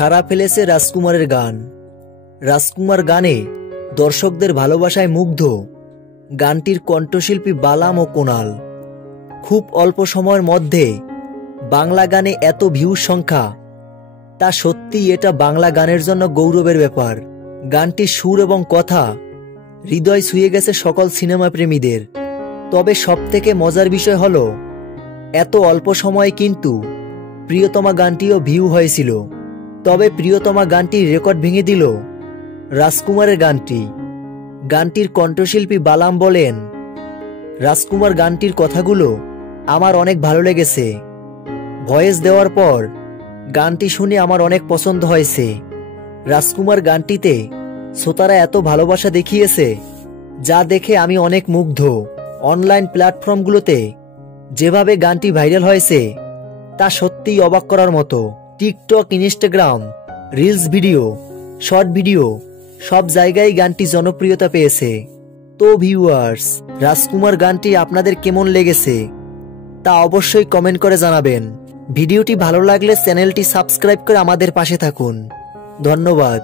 সাড়া ফেলেছে রাজকুমারের গান। রাজকুমার গানে দর্শকদের ভালোবাসায় মুগ্ধ। গানটির কণ্ঠশিল্পী বালাম ও কোনাল। খুব অল্প সময়ের মধ্যে বাংলা গানে এত ভিউজ সংখ্যা, তা সত্যিই এটা বাংলা গানের জন্য গৌরবের ব্যাপার। গানটির সুর এবং কথা হৃদয় ছুঁয়ে গেছে সকল সিনেমা প্রেমীদের। তবে সবথেকে মজার বিষয় হলো, এত অল্প সময়ে কিন্তু প্রিয়তমা গানটিও ভিউ হয়েছিল। তবে প্রিয়তমা গানটির রেকর্ড ভেঙে দিল রাজকুমারের গানটি। গানটির কণ্ঠশিল্পী বালাম বলেন, রাজকুমার গানটির কথাগুলো আমার অনেক ভালো লেগেছে। ভয়েস দেওয়ার পর গানটি শুনে আমার অনেক পছন্দ হয়েছে। রাজকুমার গানটিতে শ্রোতারা এত ভালোবাসা দেখিয়েছে, যা দেখে আমি অনেক মুগ্ধ। অনলাইন প্ল্যাটফর্মগুলোতে যেভাবে গানটি ভাইরাল হয়েছে, তা সত্যিই অবাক করার মতো। TikTok, Instagram, reels video, short video সব জায়গায় গানটি জনপ্রিয়তা পেয়েছে। তো ভিউয়ার্স, রাজকুমার গানটি আপনাদের কেমন লেগেছে তা অবশ্যই কমেন্ট করে জানাবেন। ভিডিওটি ভালো লাগলে চ্যানেলটি সাবস্ক্রাইব করে আমাদের পাশে থাকুন। ধন্যবাদ।